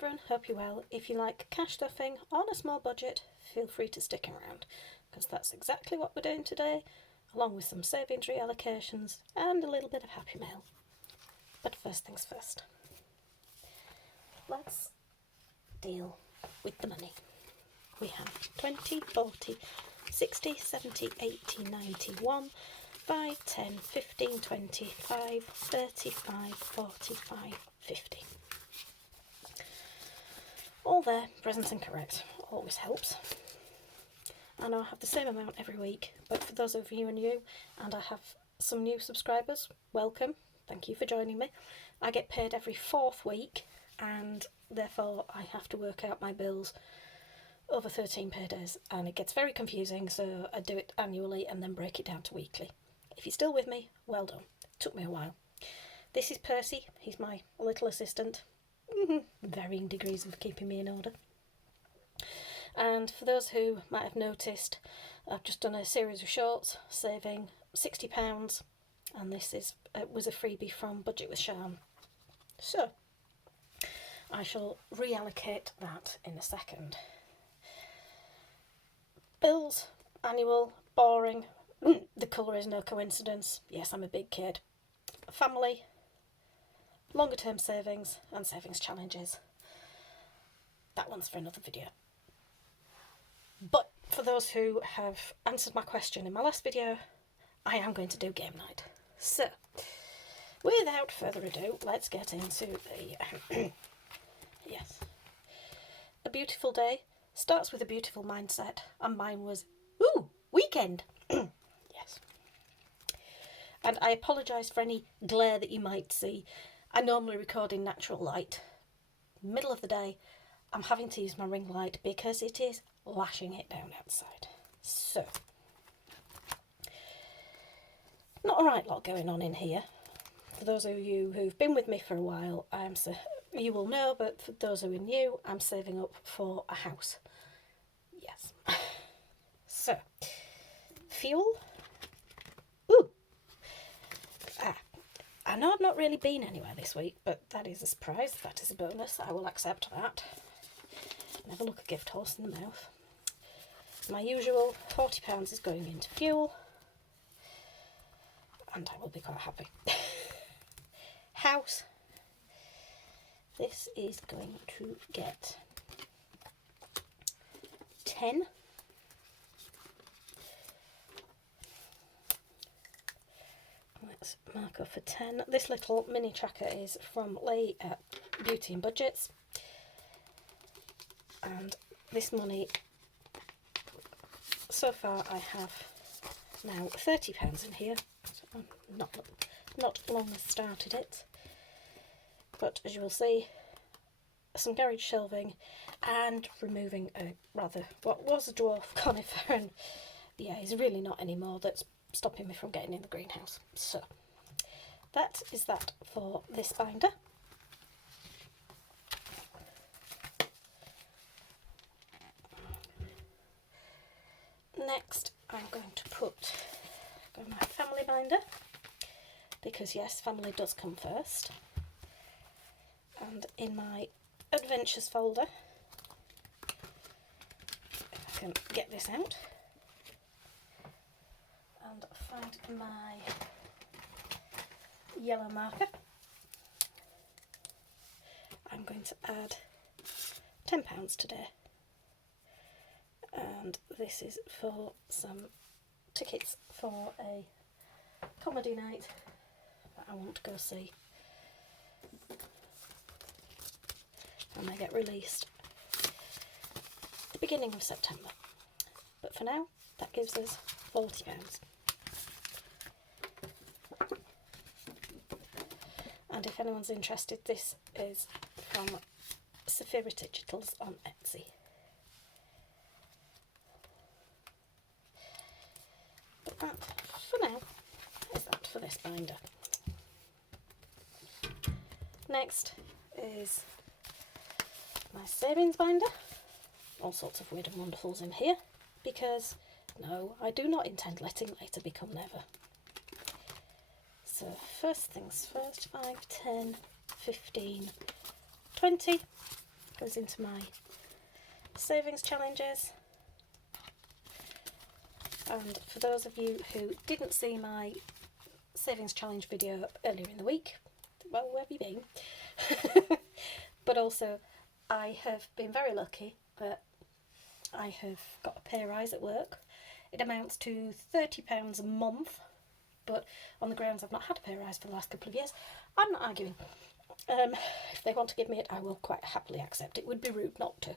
everyone, hope you're well. If you like cash stuffing on a small budget, feel free to stick around, because that's exactly what we're doing today, along with some savings reallocations and a little bit of happy mail. But first things first, let's deal with the money. We have 20, 40, 60, 70, 80, 91, 5, 10, 15, 25, 35, 45, 50. All there, present and correct, always helps. I know I have the same amount every week, but for those of you who are new, and I have some new subscribers, welcome, thank you for joining me. I get paid every 4th week, and therefore I have to work out my bills over 13 paydays, and it gets very confusing, so I do it annually and then break it down to weekly. If you're still with me, well done. Took me a while. This is Percy, he's my little assistant. Varying degrees of keeping me in order. And for those who might have noticed, I've just done a series of shorts saving £60, and this was a freebie from Budget with Shan. So I shall reallocate that in a second. Bills, annual, boring. The colour is no coincidence. Yes, I'm a big kid. Family, longer term savings and savings challenges. That one's for another video. But for those who have answered my question in my last video, I am going to do game night. So, without further ado, let's get into the... yes. A beautiful day starts with a beautiful mindset, and mine was, ooh, weekend! Yes. And I apologise for any glare that you might see. I normally record in natural light. Middle of the day, I'm having to use my ring light because it is lashing it down outside. So, not a right lot going on in here. For those of you who've been with me for a while, you will know, but for those who are new, I'm saving up for a house. Yes. So, fuel. Ooh. I know I've not really been anywhere this week, but that is a surprise. That is a bonus. I will accept that. Never look a gift horse in the mouth. My usual £40 is going into fuel, and I will be quite happy. House. This is going to get 10. Let's mark off for 10. This little mini tracker is from Lay Beauty and Budgets, and this money, so far I have now £30 in here. So I'm not long started it, but as you will see, some garage shelving and removing what was a dwarf conifer, and yeah, is really not anymore. That's stopping me from getting in the greenhouse. So that is that for this binder. Next I'm going to put my family binder, because yes, family does come first. And in my adventures folder, if I can get this out and find my yellow marker, I'm going to add £10 today, and this is for some tickets for a comedy night that I want to go see, and they get released at the beginning of September. But for now, that gives us £40. And if anyone's interested, this is from Sapphira Digitals on Etsy. But that, for now, is that for this binder. Next is my savings binder. All sorts of weird and wonderfuls in here, because no, I do not intend letting later become never. So first things first, 5, 10, 15, 20. goes into my savings challenges. And for those of you who didn't see my savings challenge video earlier in the week, well, where have you been? But also, I have been very lucky that I have got a pay rise at work. It amounts to £30 a month, but on the grounds I've not had a pay rise for the last couple of years, I'm not arguing. If they want to give me it, I will quite happily accept. It would be rude not to.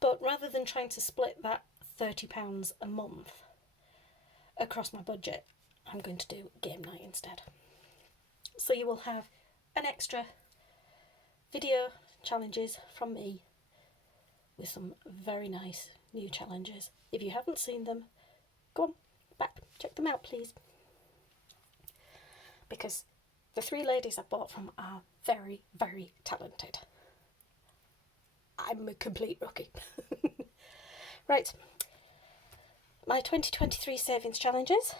But rather than trying to split that £30 a month across my budget, I'm going to do game night instead. So you will have an extra video challenges from me with some very nice new challenges. If you haven't seen them, go on back, check them out please. Because the 3 ladies I bought from are very, very talented. I'm a complete rookie. Right, my 2023 savings challenges.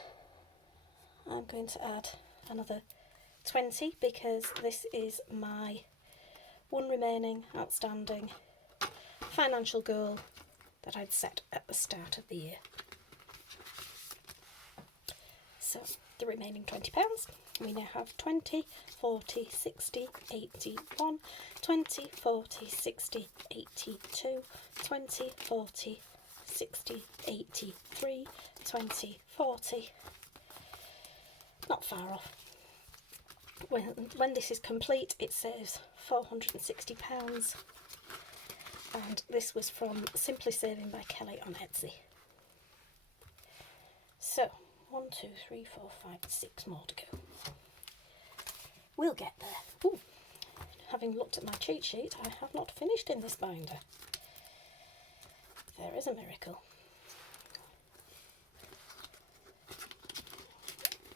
I'm going to add another 20 because this is my one remaining outstanding financial goal that I'd set at the start of the year. So the remaining £20, we now have 20, 40, 60, 81, 20, 40, 60, 82, 20, 40, 60, 83, 20, 40. Not far off. When this is complete, it saves £460, and this was from Simply Saving by Kelly on Etsy. So 1, 2, 3, 4, 5, 6 more to go. We'll get there. Ooh, having looked at my cheat sheet, I have not finished in this binder. There is a miracle.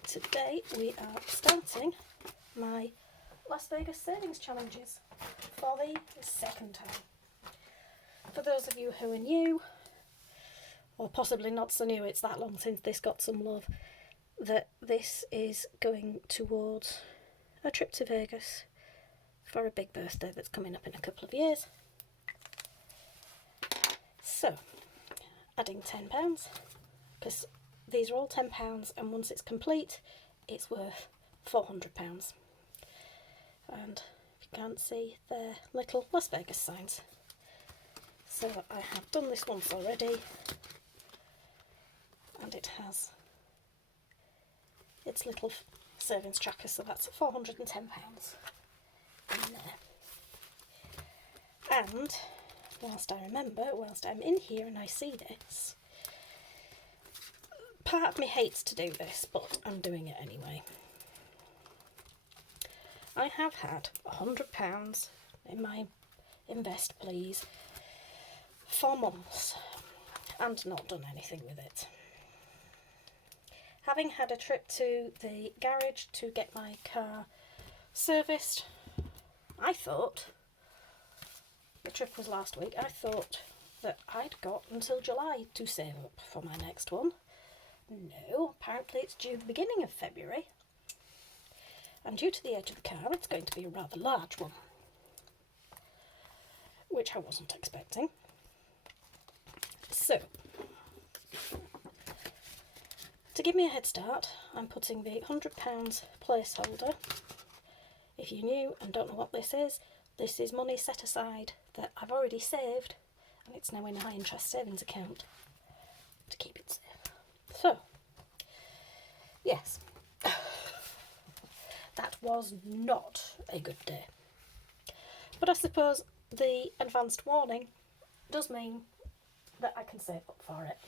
Today we are starting my Las Vegas savings challenges for the second time. For those of you who are new, or possibly not so new, it's that long since this got some love, that this is going towards a trip to Vegas for a big birthday that's coming up in a couple of years. So, adding £10, because these are all £10, and once it's complete, it's worth £400. And if you can't see, they're little Las Vegas signs. So I have done this once already, and it has its little savings tracker, so that's £410 in there. And whilst I remember, whilst I'm in here and I see this, part of me hates to do this, but I'm doing it anyway. I have had £100 in my Invest Please for months and not done anything with it. Having had a trip to the garage to get my car serviced, I thought, the trip was last week, I thought that I'd got until July to save up for my next one. No, apparently it's due the beginning of February. And due to the age of the car, it's going to be a rather large one, which I wasn't expecting. So, to give me a head start, I'm putting the £100 placeholder. If you're new and don't know what this is money set aside that I've already saved, and it's now in a high interest savings account to keep it safe. So, yes, that was not a good day. But I suppose the advanced warning does mean that I can save up for it,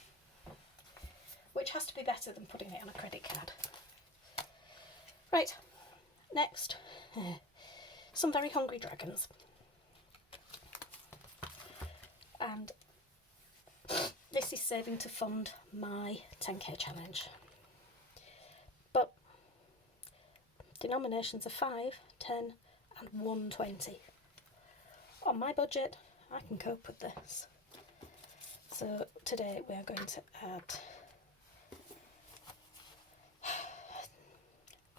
which has to be better than putting it on a credit card. Right, next, some very hungry dragons. And this is saving to fund my 10k challenge. But denominations are 5, 10 and 120. On my budget, I can cope with this. So today we are going to add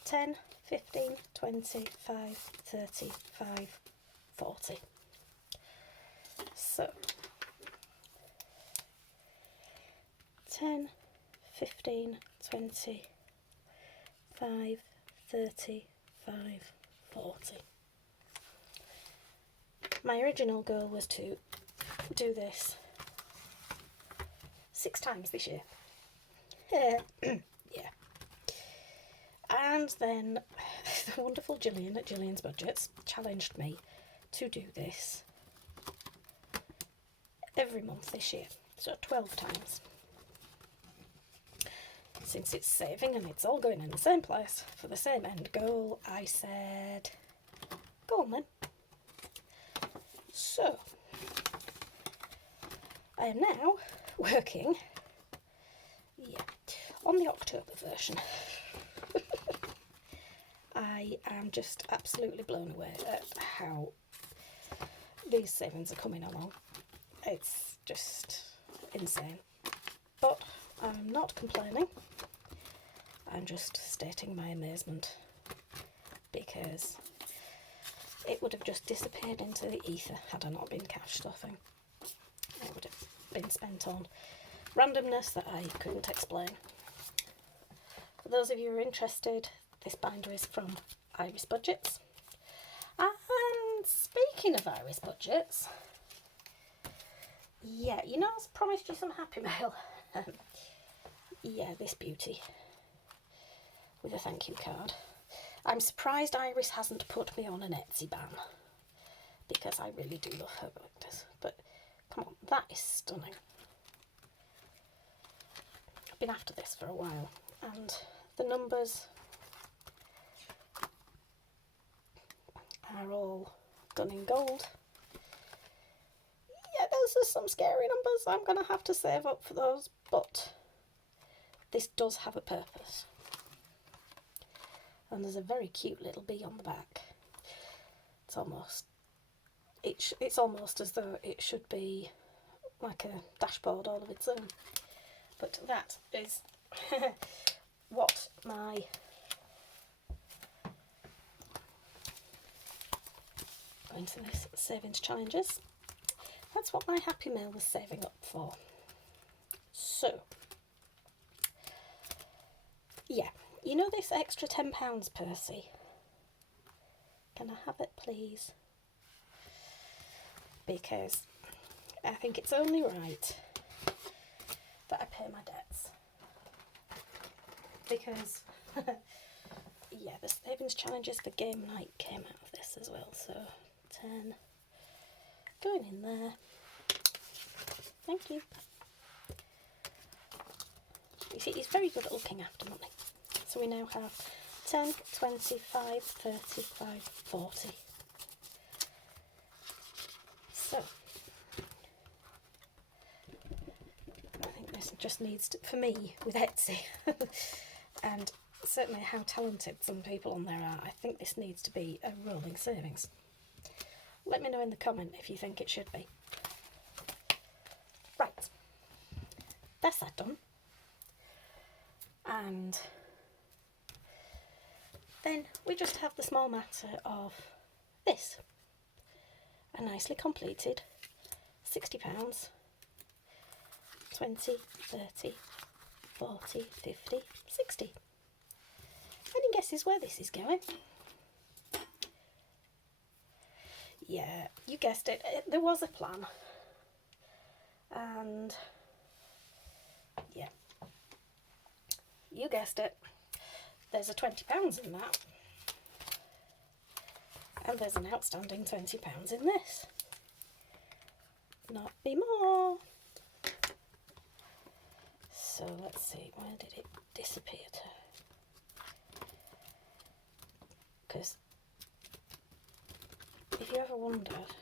10, 15, 20, 5, 30, 5, 40. So 10, 15, 20, 5, 30, 5, 40. My original goal was to do this 6 times this year. Yeah. And then the wonderful Gillian at Gillian's Budgets challenged me to do this every month this year, so 12 times. Since it's saving and it's all going in the same place for the same end goal, I said, go on then. So, I am now working, on the October version. I am just absolutely blown away at how these savings are coming along. It's just insane. But I'm not complaining. I'm just stating my amazement, because it would have just disappeared into the ether had I not been cash stuffing. It would have been spent on randomness that I couldn't explain. For those of you who are interested, this binder is from Iris Budgets. And speaking of Iris Budgets, yeah, you know, I promised you some Happy Mail. Yeah, this beauty with a thank you card. I'm surprised Iris hasn't put me on an Etsy ban, because I really do love her binders. But come on, that is stunning. I've been after this for a while, and the numbers are all done in gold. Yeah, those are some scary numbers. I'm going to have to save up for those, but this does have a purpose. And there's a very cute little bee on the back. It's almost as though it should be like a dashboard all of its own. But that is what my going to this savings challenges. That's what my Happy Mail was saving up for. So, yeah, you know this extra £10, Percy? Can I have it, please? Because I think it's only right that I pay my debts. Because, yeah, the savings challenges for game night came out of this as well. So, 10, going in there. Thank you. You see, he's very good at looking after money. So we now have 10, 25, 35, 40. So, I think this just needs to, for me, with Etsy, and certainly how talented some people on there are, I think this needs to be a rolling savings. Let me know in the comment if you think it should be. Right, that's that done. And then we just have the small matter of this. A nicely completed £60, 20, 30, 40, 50, 60. Any guesses where this is going? Yeah, you guessed it. There was a plan. And yeah, you guessed it. There's a £20 in that. And there's an outstanding £20 in this. Not be more. So let's see, where did it disappear to? Because if you ever wondered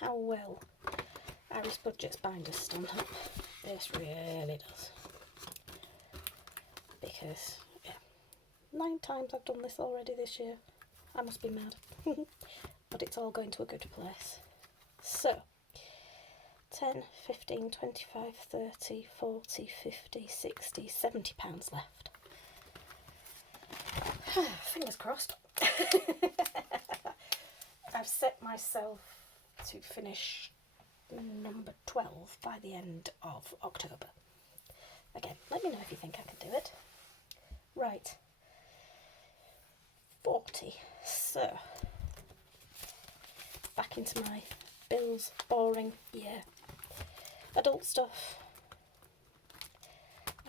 how well Iris Budgets binders stand up, this really does. Because, yeah, 9 times I've done this already this year. I must be mad. But it's all going to a good place. So, 10, 15, 25, 30, 40, 50, 60, £70 left. Fingers crossed. I've set myself to finish number 12 by the end of October. Again, let me know if you think I can do it. Right, 40. So, back into my bills, boring, yeah, adult stuff,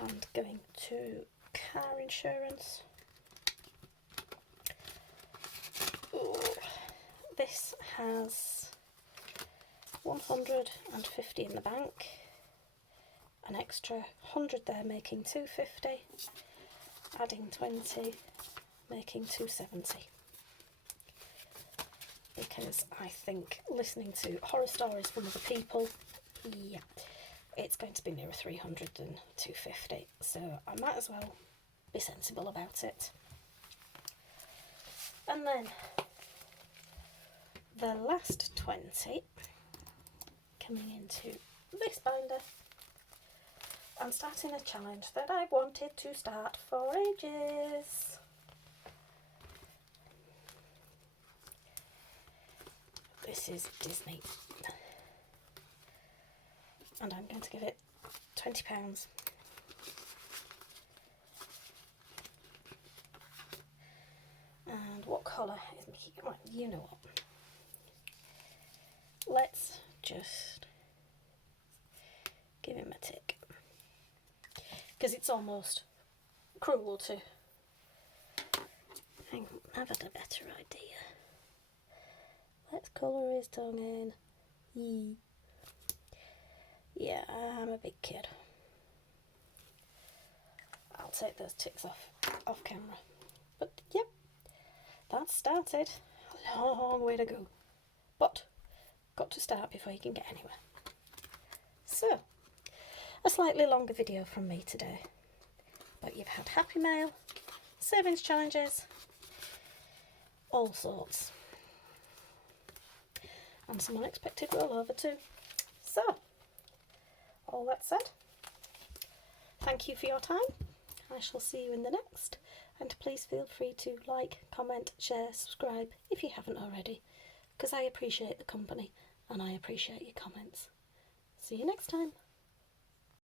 and going to car insurance. Ooh, this has 150 in the bank, an extra 100 there, making 250, adding 20, making 270. Because I think listening to horror stories from other people, yeah, it's going to be nearer 300 than 250, so I might as well be sensible about it. And then the last 20 coming into this binder and starting a challenge that I've wanted to start for ages. This is Disney, and I'm going to give it £20. And what colour is Mickey? Well, you know what. Let's just give him a tick, because it's almost cruel to have had a better idea. Let's colour his tongue in. Yee. Yeah, I'm a big kid. I'll take those ticks off camera. But yep, that's started. A long way to go. But got to start before you can get anywhere. So, a slightly longer video from me today. But you've had Happy Mail, savings challenges, all sorts. And some unexpected rollover too. So, all that said, thank you for your time. I shall see you in the next. And please feel free to like, comment, share, subscribe if you haven't already, because I appreciate the company and I appreciate your comments. See you next time.